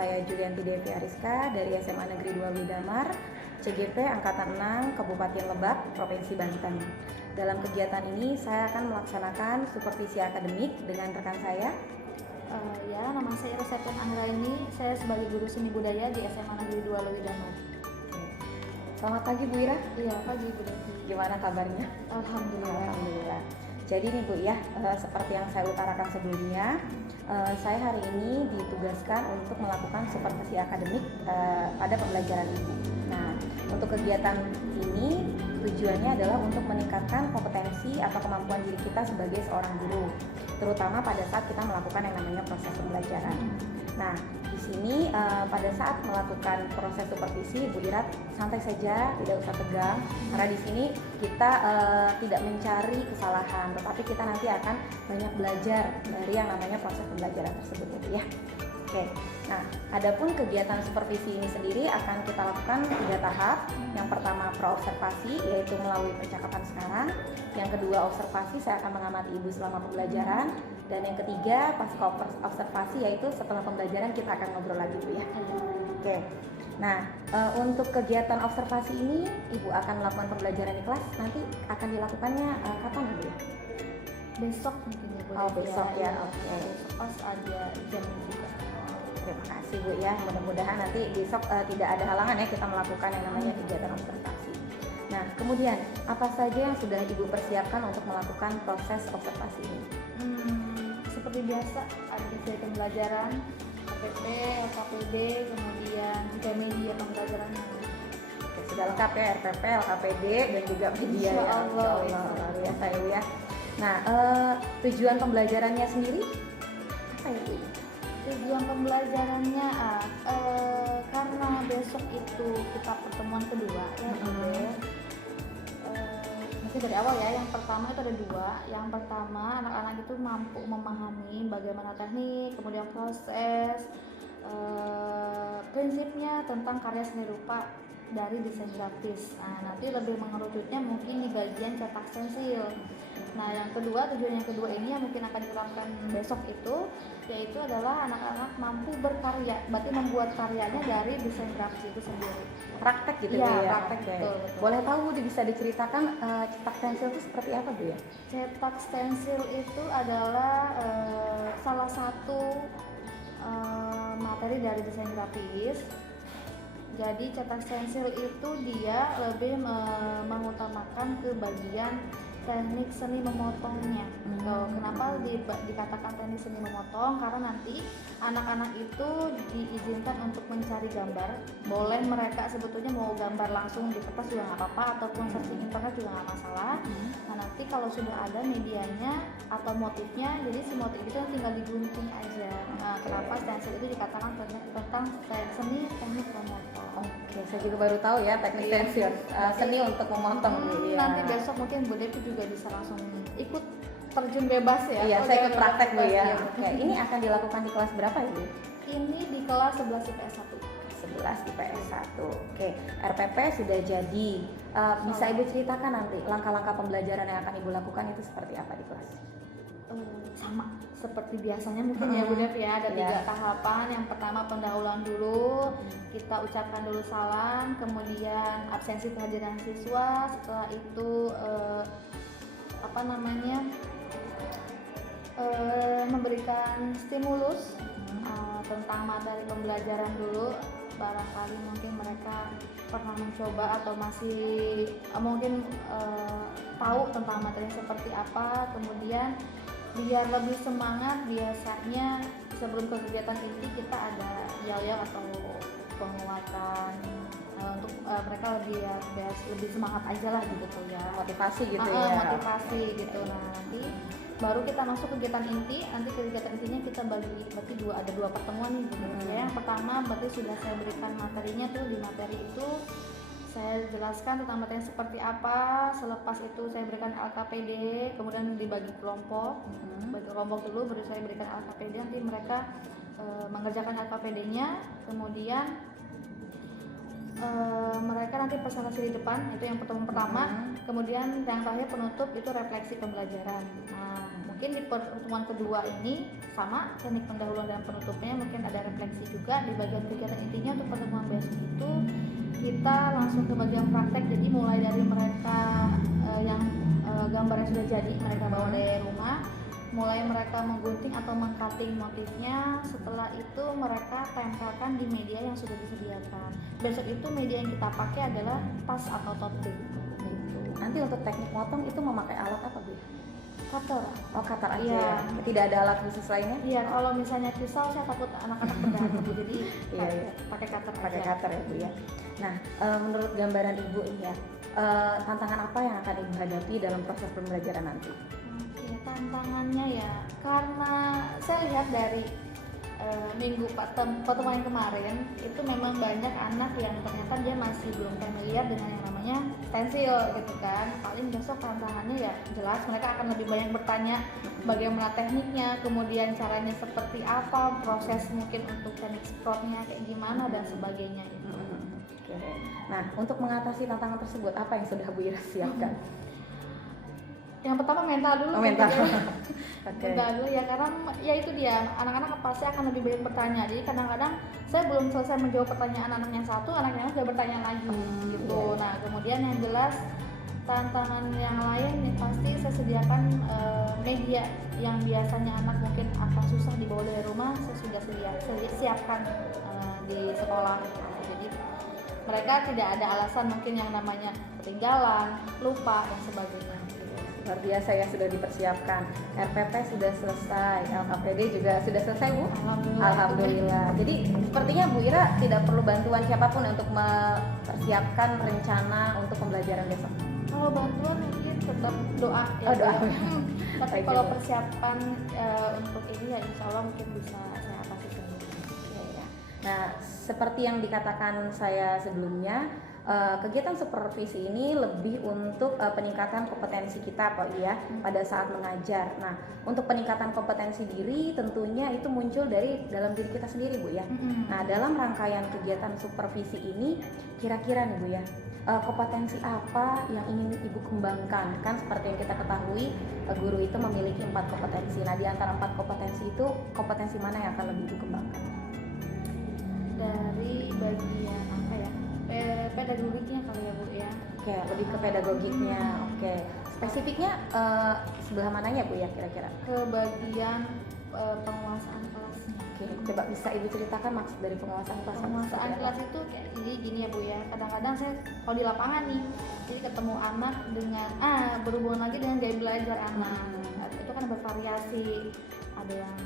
saya Julianti Devi Ariska dari SMA Negeri 2 Widamar, CGP Angkatan 6, Kabupaten Lebak, Provinsi Banten. Dalam kegiatan ini saya akan melaksanakan supervisi akademik dengan rekan saya. Ya, nama saya Rosepen Anggraini, saya sebagai guru seni budaya di SMA Negeri 2 Lewidamar. Selamat pagi Bu Ira. Iya, pagi Bu Devi. Gimana kabarnya? Alhamdulillah. Jadi nih Bu ya, seperti yang saya utarakan sebelumnya, saya hari ini ditugaskan untuk melakukan supervisi akademik pada pembelajaran Ibu. Nah, untuk kegiatan ini tujuannya adalah untuk meningkatkan kompetensi atau kemampuan diri kita sebagai seorang guru, terutama pada saat kita melakukan yang namanya proses pembelajaran. Nah, di sini pada saat melakukan proses supervisi, Bu Ira santai saja, tidak usah tegang, karena di sini kita tidak mencari kesalahan, tetapi kita nanti akan banyak belajar dari yang namanya proses pembelajaran tersebut, gitu ya. Oke. Nah, adapun kegiatan supervisi ini sendiri akan kita lakukan 3 tahap. Yang pertama praobservasi, yaitu melalui percakapan sekarang. Yang kedua observasi, saya akan mengamati Ibu selama pembelajaran. Dan yang ketiga pasca observasi, yaitu setelah pembelajaran kita akan ngobrol lagi, Bu ya. Oke. Nah, untuk kegiatan observasi ini Ibu akan melakukan pembelajaran di kelas. Nanti akan dilakukannya kapan, Bu ya? Besok mungkin ya Bu. Oh, besok ya. Oke. Besok pas ada jam juga. Terima kasih Bu ya, mudah-mudahan nanti besok tidak ada halangan ya kita melakukan yang namanya kegiatan observasi. Nah, kemudian apa saja yang sudah Ibu persiapkan untuk melakukan proses observasi ini? Seperti biasa, ada sesi pembelajaran, KPP, LKPD, kemudian juga media pembelajaran. Oke, sudah lengkap ya, RPP, LKPD, dan juga media. Insya Allah. Luar biasa ya Bu ya. Nah, tujuan pembelajarannya sendiri apa ya Bu? Tujuan pembelajarannya karena besok itu kita pertemuan kedua ya mungkin dari awal ya. Yang pertama itu ada 2. Yang pertama, anak-anak itu mampu memahami bagaimana teknik, kemudian proses, prinsipnya tentang karya seni rupa dari desain grafis. Nah, nanti lebih mengerucutnya mungkin di bagian cetak stensil. Nah, yang kedua, tujuan yang kedua ini yang mungkin akan dilakukan besok itu, yaitu adalah anak-anak mampu berkarya, berarti membuat karyanya dari desain grafis itu sendiri. Praktek gitu ya, Bu ya? Praktek, betul. Boleh tahu Bu, bisa diceritakan cetak stensil itu seperti apa Bu ya? Cetak stensil itu adalah salah satu materi dari desain grafis. Jadi cetak stensil itu dia lebih mengutamakan ke bagian teknik seni memotongnya. Kenapa dikatakan teknik seni memotong? Karena nanti anak-anak itu diizinkan untuk mencari gambar. Boleh mereka sebetulnya mau gambar langsung di kertas juga nggak apa-apa, ataupun searching internet juga nggak masalah. Nah, nanti kalau sudah ada medianya atau motifnya, jadi si motif itu tinggal digunting aja. Nah, kenapa stensil itu dikatakan tentang seni teknik memotong? Oke, saya juga baru tahu ya teknik stensil, seni untuk memotong. Nanti besok mungkin Bu Devi juga bisa langsung ikut terjun bebas ya. Iya, saya ikut praktek Bu ya. Oke, ini akan dilakukan di kelas berapa ya Bu? Ini di kelas 11 IPS 1. 11 IPS 1. Oke, RPP sudah jadi. Bisa Ibu ceritakan nanti langkah-langkah pembelajaran yang akan Ibu lakukan itu seperti apa di kelas? Sama seperti biasanya mungkin ya Bu Devi ya, ada 3 tahapan. Yang pertama pendahuluan dulu, kita ucapkan dulu salam, kemudian absensi kehadiran siswa, setelah itu memberikan stimulus tentang materi pembelajaran dulu. Barangkali mungkin mereka pernah mencoba atau masih mungkin tahu tentang materi seperti apa. Kemudian biar lebih semangat, biasanya sebelum kegiatan inti kita ada yel-yel atau penguatan untuk mereka lebih semangat aja lah gitu ya, motivasi gitu ya. Motivasi gitu. Nah, nanti baru kita masuk kegiatan inti. Nanti kegiatan intinya kita bagi berarti ada 2 pertemuan nih gitu. Yang pertama berarti sudah saya berikan materinya tuh. Di materi itu saya jelaskan tentang materi seperti apa. Selepas itu saya berikan LKPD, kemudian dibagi kelompok. Bagi kelompok dulu, baru saya berikan LKPD. Nanti mereka mengerjakan LKPD-nya, kemudian mereka nanti presentasi di depan. Itu yang pertemuan pertama. Kemudian yang terakhir penutup itu refleksi pembelajaran. Nah, mungkin di pertemuan kedua ini sama teknik pendahuluan dan penutupnya, mungkin ada refleksi juga. Di bagian kegiatan intinya untuk pertemuan besok itu kita langsung ke bagian praktek, jadi mulai dari mereka yang gambarnya sudah jadi mereka bawa dari rumah, mulai mereka menggunting atau mengcutting motifnya. Setelah itu mereka tempelkan di media yang sudah disediakan. Besok itu media yang kita pakai adalah tas atau tote bag gitu. Nanti untuk teknik motong itu memakai alat apa Bu? Cutter. Oh, cutter aja Iya. ya? Tidak ada alat khusus lainnya? Iya, kalau misalnya pisau saya takut anak-anak berantem, jadi Iya. pakai cutter aja. Pakai cutter ya Bu ya. Nah, menurut gambaran Ibu ini ya, tantangan apa yang akan Ibu hadapi dalam proses pembelajaran nanti? Oke, tantangannya ya, karena saya lihat dari pertemuan yang kemarin itu memang banyak anak yang ternyata dia masih belum familiar dengan yang namanya stensil gitu kan. Paling besok tantangannya ya jelas mereka akan lebih banyak bertanya bagaimana tekniknya, kemudian caranya seperti apa, proses mungkin untuk teknik sprotnya kayak gimana dan sebagainya itu. Oke. Nah, untuk mengatasi tantangan tersebut apa yang sudah Bu Ira siapkan? Yang pertama mental dulu. Oh, mental. tentunya. Oke. Mental dulu ya, karena ya itu dia, anak-anak pasti akan lebih banyak bertanya. Jadi kadang-kadang saya belum selesai menjawab pertanyaan anak yang satu, anak yang sudah bertanya lagi gitu. Iya. Nah, kemudian yang jelas tantangan yang lain yang pasti saya sediakan media yang biasanya anak mungkin akan susah dibawa dari rumah, saya sudah siapkan di sekolah gitu. Jadi mereka tidak ada alasan mungkin yang namanya ketinggalan, lupa dan sebagainya. Luar biasa ya, sudah dipersiapkan. RPP sudah selesai, LKPD juga sudah selesai Bu? Alhamdulillah. Jadi sepertinya Bu Ira tidak perlu bantuan siapapun untuk mempersiapkan rencana untuk pembelajaran besok. Kalau bantuan mungkin tetap doa ya. Oh, doa. Tapi Baik, kalau Bu. persiapan untuk ini ya insya Allah mungkin bisa saya atasi sendiri. Ya, ya. Nah, seperti yang dikatakan saya sebelumnya, kegiatan supervisi ini lebih untuk peningkatan kompetensi kita Pak ya pada saat mengajar. Nah, untuk peningkatan kompetensi diri tentunya itu muncul dari dalam diri kita sendiri Bu ya. Nah, dalam rangkaian kegiatan supervisi ini kira-kira nih Bu ya, kompetensi apa yang ingin Ibu kembangkan? Kan seperti yang kita ketahui, guru itu memiliki 4 kompetensi. Nah, di antara 4 kompetensi itu kompetensi mana yang akan lebih Ibu kembangkan? Dari bagian apa ya? Pedagogiknya kali ya Bu ya. Oke, lebih ke pedagogiknya. Oke, spesifiknya sebelah mananya Bu ya kira-kira? Ke bagian penguasaan kelasnya. Oke, coba bisa Ibu ceritakan maksud dari penguasaan kelas? Penguasaan kelas itu kayak gini ya Bu ya. Kadang-kadang saya kalau di lapangan nih, jadi ketemu anak dengan berhubungan lagi dengan gaya belajar anak. Itu kan bervariasi. Ada yang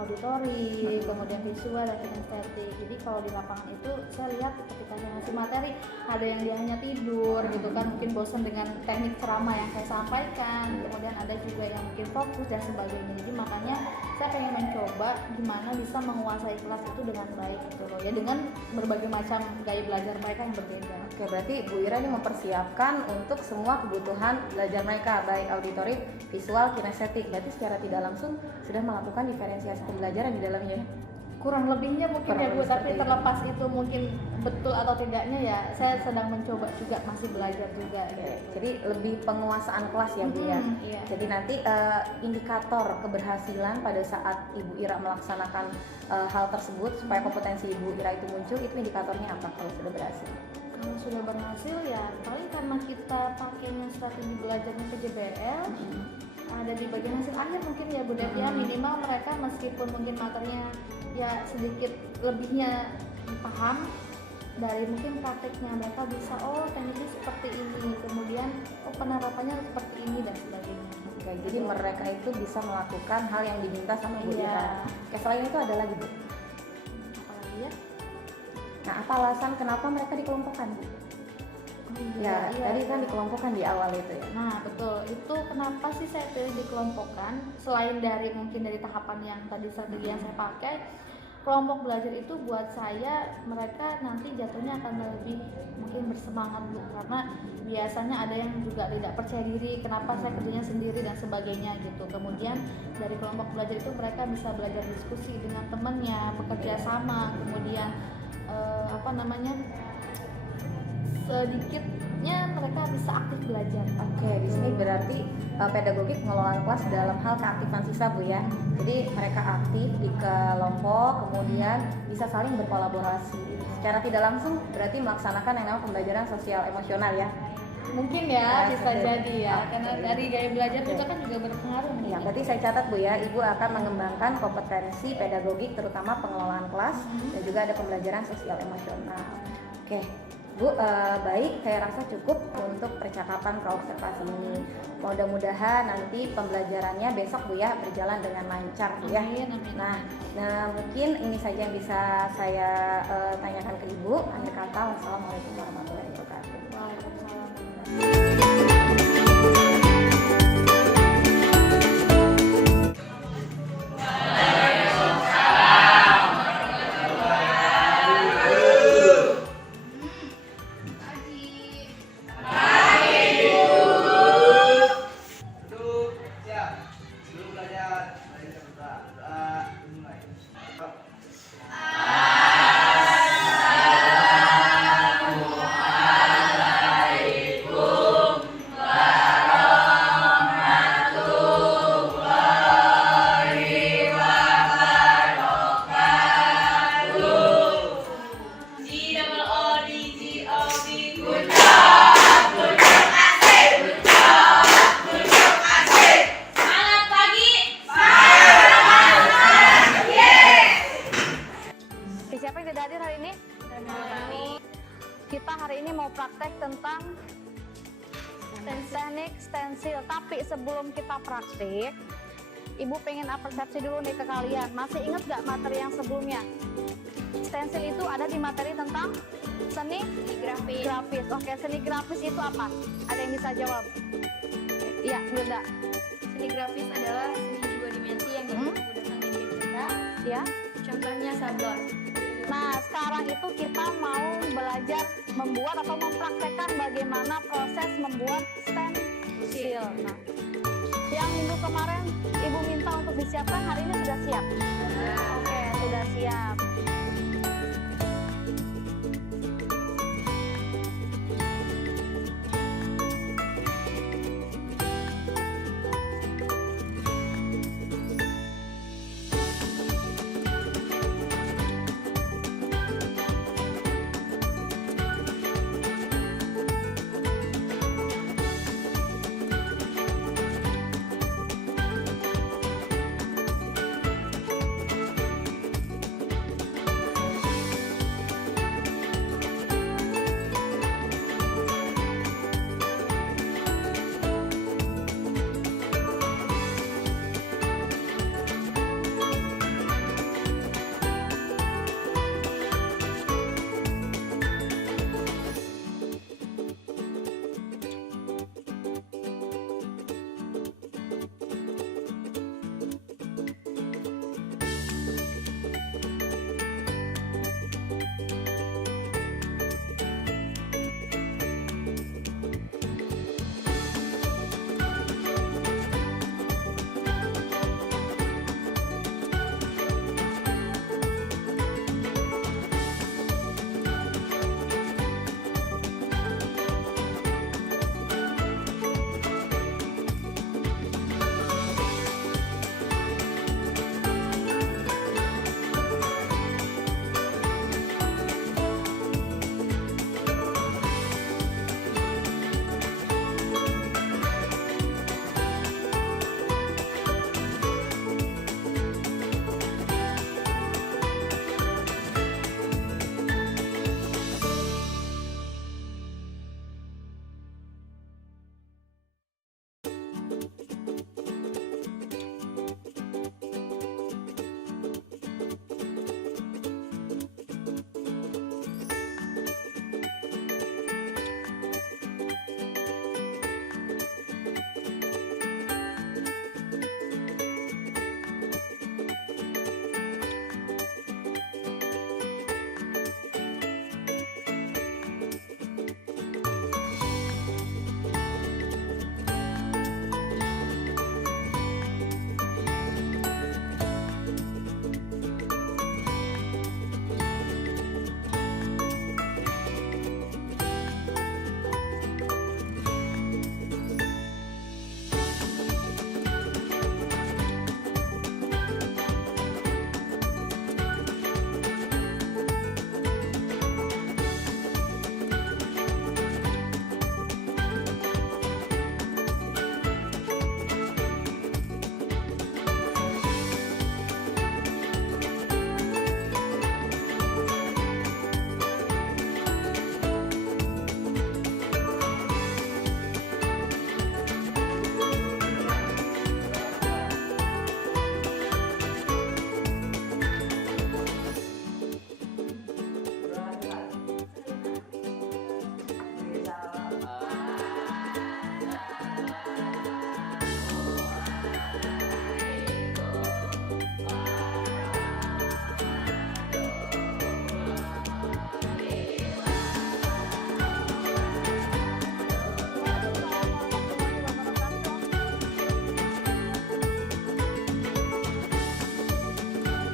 auditori, kemudian visual dan kinestetik. Jadi kalau di lapangan itu saya lihat ketika saya ngasih materi, ada yang dia hanya tidur gitu kan, mungkin bosan dengan teknik ceramah yang saya sampaikan. Kemudian ada juga yang mungkin fokus dan sebagainya. Jadi makanya saya pengen mencoba gimana bisa menguasai kelas itu dengan baik gitu loh. Ya dengan berbagai macam gaya belajar mereka yang berbeda. Oke, berarti Bu Ira ini mempersiapkan untuk semua kebutuhan belajar mereka, baik auditori, visual, kinestetik. Berarti secara tidak langsung sudah melakukan diferensiasi pembelajaran di dalamnya. Kurang lebihnya mungkin Kurang ya Bu, lebih tapi seperti itu. terlepas itu mungkin betul atau tidaknya ya saya sedang mencoba juga, masih belajar juga. Oke, jadi lebih penguasaan kelas ya Bu ya. Iya. Jadi nanti indikator keberhasilan pada saat Ibu Ira melaksanakan hal tersebut supaya kompetensi Ibu Ira itu muncul, itu indikatornya apa kalau sudah berhasil? Kalau sudah berhasil ya paling karena kita pakainya strategi belajarnya PJBL, ada di bagian hasil akhir mungkin ya Bu Det ya, minimal mereka meskipun mungkin materinya ya sedikit lebihnya paham, dari mungkin prakteknya mereka bisa tekniknya seperti ini, kemudian penerapannya seperti ini dan sebagainya. Oke, jadi mereka itu bisa melakukan hal yang diminta sama Bu Iya. Ira. Oke, selain itu ada lagi Bu. Apalagi ya? Nah, apa alasan kenapa mereka dikelompokkan Bu? Ya, tadi kan dikelompokkan di awal itu ya. Nah betul, itu kenapa sih saya pilih dikelompokkan, selain dari mungkin dari tahapan yang tadi strategi yang saya pakai, kelompok belajar itu buat saya mereka nanti jatuhnya akan lebih mungkin bersemangat Bu, karena biasanya ada yang juga tidak percaya diri kenapa saya kerjanya sendiri dan sebagainya gitu. Kemudian dari kelompok belajar itu mereka bisa belajar diskusi dengan temannya, bekerja sama, kemudian sedikit berikutnya mereka bisa aktif belajar. Oke, di sini berarti pedagogik pengelolaan kelas dalam hal keaktifan siswa Bu ya. Jadi mereka aktif di kelompok, kemudian bisa saling berkolaborasi. Secara tidak langsung berarti melaksanakan yang namanya pembelajaran sosial emosional ya. Mungkin ya, bisa betul. jadi ya, Oke. karena dari gaya belajar kita kan juga berpengaruh. Ya, berarti saya catat Bu ya, Ibu akan mengembangkan kompetensi pedagogik terutama pengelolaan kelas dan juga ada pembelajaran sosial emosional. Oke, Bu, baik, saya rasa cukup untuk percakapan praobservasi ini. Mudah-mudahan nanti pembelajarannya besok Bu ya berjalan dengan lancar Bu ya. Amin, amin. Nah, mungkin ini saja yang bisa saya tanyakan ke Ibu. Akhir kata, wassalamualaikum warahmatullahi wabarakatuh. Waalaikumsalam. Duduk, siap. Sebelum belajar, mari kita berdoa dimulai. Siapa yang tidak hadir hari ini? Kita hari ini mau praktek tentang teknik stensil. Tapi sebelum kita praktik, Ibu pengen persepsi dulu nih ke kalian. Masih ingat gak materi yang sebelumnya? Stensil itu ada di materi tentang seni grafis. Oke, seni grafis itu apa? Ada yang bisa jawab? Iya, Bunda. Seni grafis adalah seni dua dimensi yang menggunakan media cetak. Ya. Contohnya sablon. Nah, sekarang itu kita mau belajar membuat atau mempraktekkan bagaimana proses membuat stensil. Nah, yang minggu kemarin Ibu minta untuk disiapkan, hari ini sudah siap? Oke, sudah siap.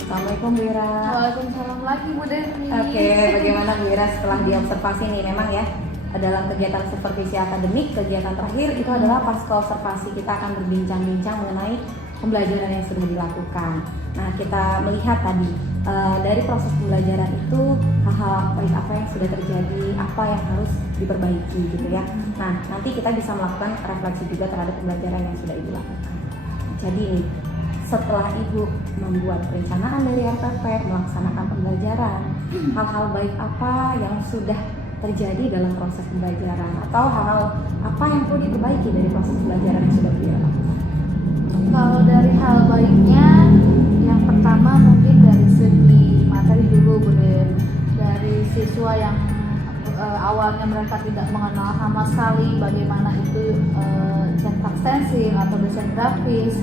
Assalamualaikum Bu Ira. Waalaikumsalam lagi Bu Devi. Oke, bagaimana Bu Ira setelah diobservasi nih, memang ya dalam kegiatan supervisi akademik, kegiatan terakhir itu adalah pasca observasi kita akan berbincang-bincang mengenai pembelajaran yang sudah dilakukan. Nah, kita melihat tadi dari proses pembelajaran itu hal-hal baik apa yang sudah terjadi, apa yang harus diperbaiki gitu ya. Nah, nanti kita bisa melakukan refleksi juga terhadap pembelajaran yang sudah Ibu lakukan. Jadi nih, setelah Ibu membuat perencanaan dari RPP, melaksanakan pembelajaran, hal-hal baik apa yang sudah terjadi dalam proses pembelajaran atau hal-hal apa yang perlu diperbaiki dari proses pembelajaran yang sudah Ibu lakukan? Kalau dari hal baiknya, yang pertama mungkin dari segi materi dulu Bu Den. Dari siswa yang awalnya mereka tidak mengenal sama sekali bagaimana itu cetak stensil atau desain grafis.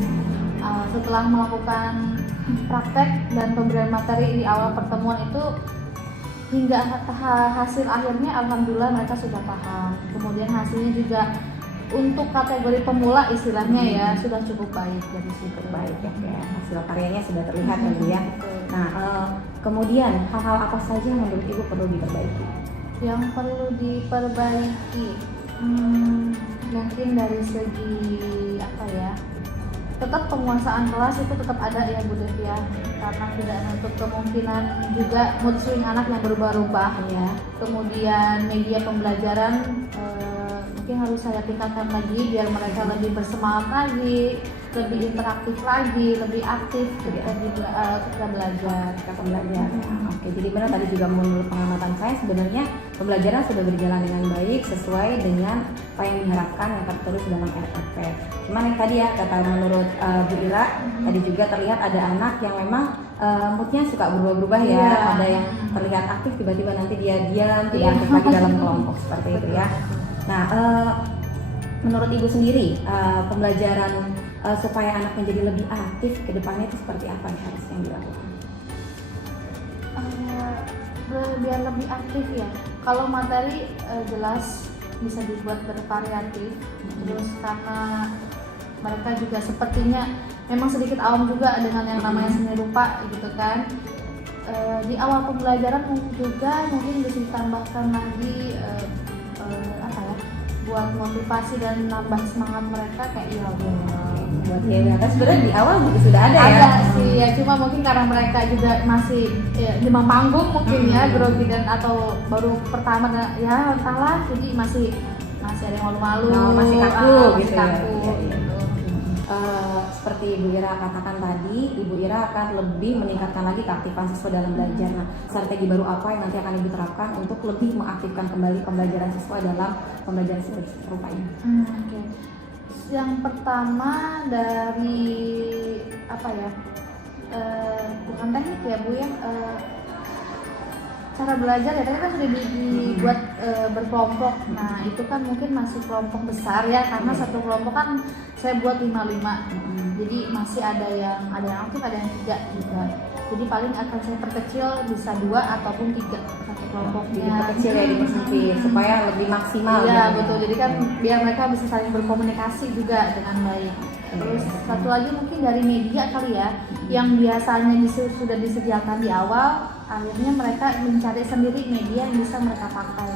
Setelah melakukan praktek dan pemberian materi di awal pertemuan itu, hingga hasil akhirnya alhamdulillah mereka sudah paham. Kemudian hasilnya juga untuk kategori pemula istilahnya ya sudah cukup baik dari situ. Baik ya, hasil karyanya sudah terlihat ya Bu ya. Nah, kemudian hal-hal apa saja yang menurut Ibu perlu diperbaiki? Yang perlu diperbaiki mungkin dari segi apa ya, tetap penguasaan kelas itu tetap ada ya Bu Devi ya, karena tidak menutup kemungkinan juga mood swing anak yang berubah-ubah ya. Kemudian media pembelajaran mungkin harus saya tingkatkan lagi biar mereka lebih bersemangat lagi, lebih interaktif lagi, lebih aktif ketika belajar. Oke, jadi benar tadi juga menurut pengamatan saya sebenarnya pembelajaran sudah berjalan dengan baik sesuai dengan apa yang diharapkan yang tertulis dalam RPP. Cuman yang tadi ya kata menurut Bu Ira tadi juga terlihat ada anak yang memang moodnya suka berubah-ubah ya. Ada yang terlihat aktif tiba-tiba nanti dia diam, tidak aktif lagi dalam kelompok seperti itu ya. Nah, menurut Ibu sendiri pembelajaran supaya anak menjadi lebih aktif ke depannya itu seperti apa yang harus yang dilakukan? Biar lebih aktif ya. Kalau materi jelas bisa dibuat bervariatif. Terus karena mereka juga sepertinya memang sedikit awam juga dengan yang namanya seni rupa gitu kan. Di awal pembelajaran juga mungkin bisa ditambahkan lagi apa ya, buat motivasi dan nambah semangat mereka kayak ya buat ya kan sebenarnya di awal juga sudah ada ya. Ada sih ya, cuma mungkin karena mereka juga masih demam panggung mungkin ya, grogi dan atau baru pertama ya entahlah, jadi masih ada yang malu-malu, masih kaku gitu ya. Seperti Ibu Ira katakan tadi, Ibu Ira akan lebih meningkatkan lagi keaktifan siswa dalam belajar. Nah, strategi baru apa yang nanti akan Ibu terapkan untuk lebih mengaktifkan kembali pembelajaran siswa dalam pembelajaran serupa ini? Okay. Yang pertama dari apa ya? Bukan teknik ya Bu ya. Cara belajar ya, tadi kan sudah dibuat berkelompok. Nah itu kan mungkin masih kelompok besar ya, karena satu kelompok kan saya buat 5-5. Jadi masih ada yang aktif, ada yang tidak juga. Jadi paling akan saya perkecil bisa 2 ataupun 3 satu kelompoknya. Diperkecil ya, dipersempit supaya lebih maksimal. Iya betul. Jadi kan biar mereka bisa saling berkomunikasi juga dengan baik. Terus satu lagi mungkin dari media kali ya, yang biasanya sudah disediakan di awal, akhirnya mereka mencari sendiri media yang bisa mereka pakai.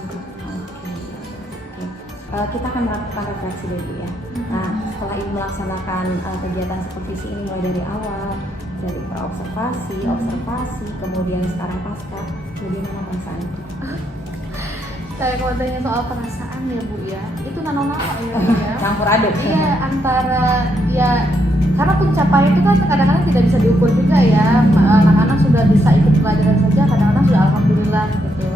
Kita akan melakukan refleksi dulu ya. Nah, setelah Ibu melaksanakan kegiatan supervisi ini mulai dari awal, dari praobservasi, observasi, kemudian sekarang pasca, bagaimana perasaan itu? Saya kalau tanya soal perasaan ya Bu ya, itu nano ya Bu ya. Campur aduk. Iya, antara ya karena pencapaian itu kan kadang-kadang tidak bisa diukur juga ya. Anak-anak sudah bisa ikut pelajaran saja, kadang-kadang sudah alhamdulillah gitu.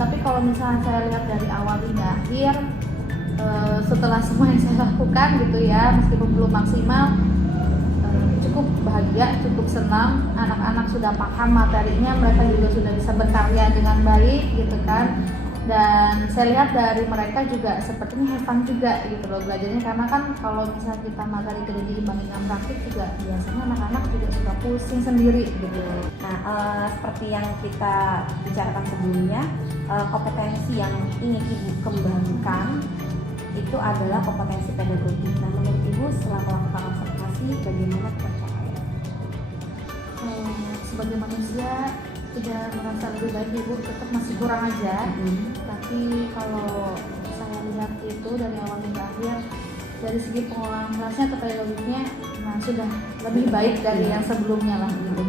Tapi kalau misalnya saya lihat dari awal hingga akhir, setelah semua yang saya lakukan gitu ya, meskipun belum maksimal, cukup bahagia, cukup senang. Anak-anak sudah paham materinya, mereka juga sudah bisa berkarya dengan baik gitu kan. Dan saya lihat dari mereka juga sepertinya have fun juga gitu loh belajarnya, karena kan kalau misalnya kita materi tidak diimbangi dengan praktik juga biasanya anak-anak juga suka pusing sendiri gitu. Nah, seperti yang kita bicarakan sebelumnya, kompetensi yang ingin Ibu kembangkan itu adalah kompetensi pedagogik. Nah, menurut Ibu setelah melakukan observasi bagaimana pencapaian? sebagai manusia tidak merasa lebih baik ibu, tetap masih kurang aja. Tapi kalau saya lihat itu dari awal hingga akhir, dari segi pengolahan kelasnya atau pedagogiknya, nah sudah lebih baik dari yang sebelumnya lah gitu.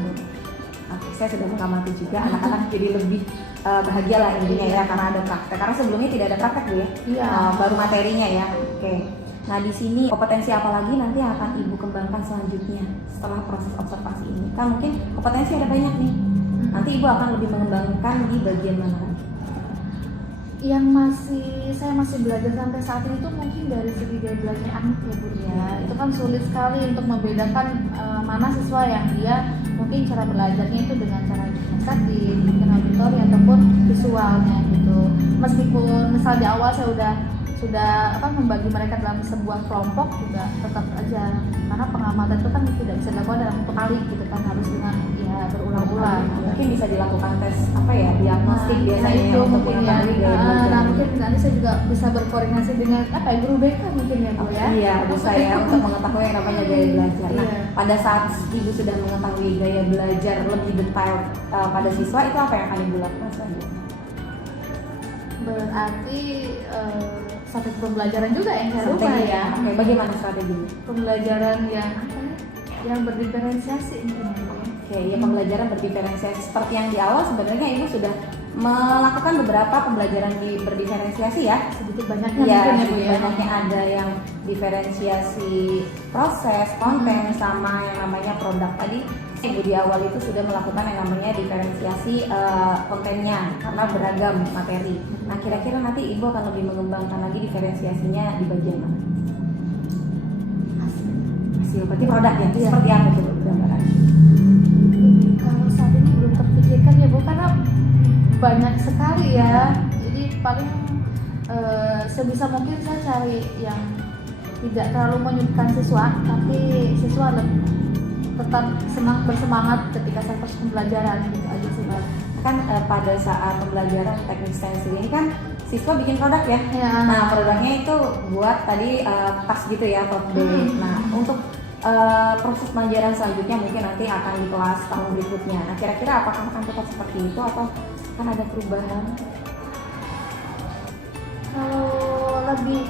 Oke, saya sudah mengamati juga anak-anak jadi lebih bahagia lah intinya ya karena ada praktek. Karena sebelumnya tidak ada praktek Bu ya. Iya. Baru materinya ya. Oke. Nah di sini kompetensi apa lagi nanti yang akan Ibu kembangkan selanjutnya setelah proses observasi ini? Kan mungkin kompetensi ada banyak nih. Nanti Ibu akan lebih mengembangkan di bagian mana lagi? Yang saya masih belajar sampai saat ini tuh mungkin dari segi gaya belajar anak ya Bu ya. Itu kan sulit sekali untuk membedakan mana siswa yang dia mungkin cara belajarnya itu dengan cara statis, mungkin auditori ataupun visualnya gitu. Meskipun misal di awal saya sudah membagi mereka dalam sebuah kelompok, juga tetap aja karena pengamatan itu kan tidak bisa dilakukan dalam satu kali gitu kan, harus dengan ya berulang-ulang. Mungkin bisa dilakukan tes diagnostik biasanya itu untuk mungkin ya. mengetahui gaya belajar. Nah mungkin nanti saya juga bisa berkoordinasi dengan guru BK mungkin ya Bu ya. Iya, bisa ya untuk mengetahui yang namanya gaya belajar. Nah, Iya. pada saat Ibu sudah mengetahui gaya belajar lebih detail pada siswa, itu apa yang akan Ibu lakukan selanjutnya? Berarti strategi pembelajaran juga yang saya lupa Strategi. ya. Oke, bagaimana strateginya? Pembelajaran yang yang berdiferensiasi mungkin ya Bu ya. Oke, ya pembelajaran berdiferensiasi seperti yang di awal sebenarnya Ibu sudah melakukan beberapa pembelajaran berdiferensiasi ya. Sedikit banyaknya Iya, mungkin ya Bu ya. banyaknya ada yang diferensiasi proses, konten, sama yang namanya produk tadi. Ibu di awal itu sudah melakukan yang namanya diferensiasi kontennya karena beragam materi. Nah, kira-kira nanti Ibu akan lebih mengembangkan lagi diferensiasinya di bagian mana? Hasil, berarti produk ya? Iya. Seperti apa tuh gambarannya? Kalau saat ini belum terpikirkan ya Bu, karena banyak sekali ya. Jadi paling sebisa mungkin saya cari yang tidak terlalu menyudutkan siswa, tapi siswa tetap senang bersemangat ketika saya proses pembelajaran gitu aja sih Mbak. Kan pada saat pembelajaran teknik stensil ini kan siswa bikin produk ya. Ya. Nah, produknya itu buat tadi tas gitu ya, tote bag. Nah, untuk proses pembelajaran selanjutnya mungkin nanti akan di kelas tahun berikutnya. Nah, kira-kira apakah akan tetap seperti itu atau akan ada perubahan? Kalau lebih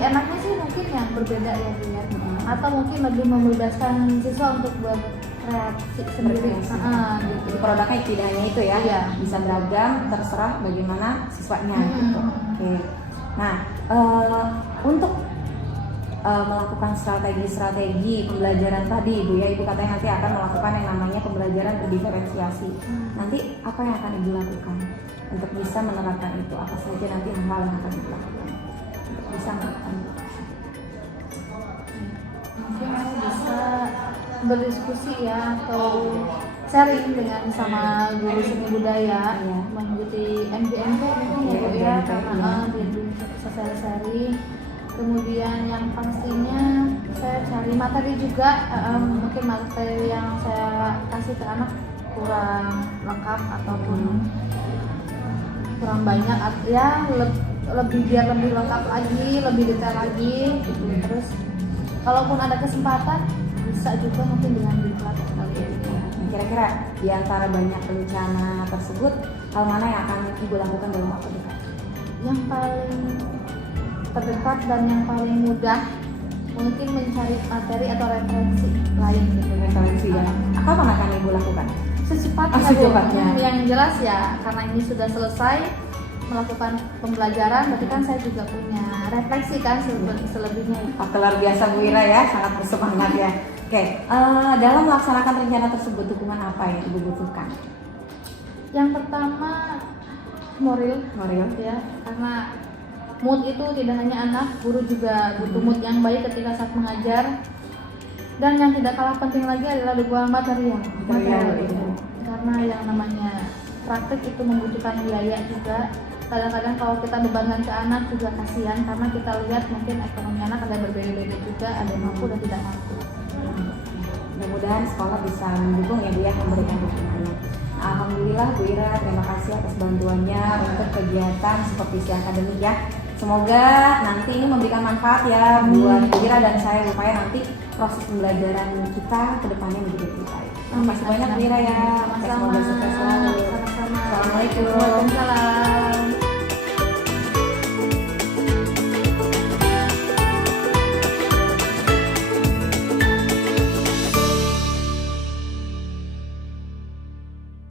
enaknya sih mungkin yang berbeda ya Bu ya. Atau mungkin lebih membebaskan siswa untuk buat kreasi sendiri. Berkreasi. Gitu. Jadi produknya tidak hanya itu ya, Iya. bisa beragam, terserah bagaimana siswanya gitu. Oke. Nah, untuk melakukan strategi pembelajaran tadi Ibu ya, Ibu katanya nanti akan melakukan yang namanya pembelajaran berdiferensiasi. Nanti apa yang akan Ibu lakukan untuk bisa menerapkan itu? Apa saja nanti hal-hal yang akan Ibu lakukan untuk bisa melakukan itu? Mungkin saya bisa berdiskusi ya atau sharing dengan sama guru seni budaya, Iya. mengikuti MGMP mungkin ya Bu ya, MGMP, karena biar bisa sharing. Kemudian yang pastinya saya cari materi juga, mungkin materi yang saya kasih ke anak kurang lengkap ataupun kurang banyak ya, biar lebih lengkap lagi, lebih detail lagi gitu. Terus kalaupun ada kesempatan bisa juga mungkin dengan diklat kali ya. Nah, kira-kira di antara banyak rencana tersebut, hal mana yang akan Ibu lakukan dalam waktu dekat? Yang paling terdekat dan yang paling mudah mungkin mencari materi atau referensi lain gitu. Referensi ya. Kapan akan Ibu lakukan? Secepatnya, Secepatnya. Bu. Yang jelas ya, karena ini sudah selesai melakukan pembelajaran, berarti kan saya juga punya refleksi kan selebihnya. Oke, luar biasa Bu Ira ya, sangat bersemangat ya. Oke, dalam melaksanakan rencana tersebut dukungan apa yang Ibu butuhkan? Yang pertama moral ya, karena mood itu tidak hanya anak, guru juga butuh mood yang baik ketika saat mengajar. Dan yang tidak kalah penting lagi adalah dukungan material. Karena yang namanya praktik itu membutuhkan biaya juga. Kadang-kadang kalau kita bebankan ke anak juga kasihan, karena kita lihat mungkin ekonomi anak ada berbeda-beda juga, ada yang mampu dan tidak mampu. Mudah-mudahan sekolah bisa mendukung ya Bu ya, memberikan dukungannya. Alhamdulillah Bu Ira, terima kasih atas bantuannya untuk kegiatan supervisi akademik ya. Semoga nanti ini memberikan manfaat ya buat Wira dan saya, supaya nanti proses pembelajaran kita ke depannya menjadi lebih baik. Terima kasih banyak Wira ya. Sama-sama. Semoga sukses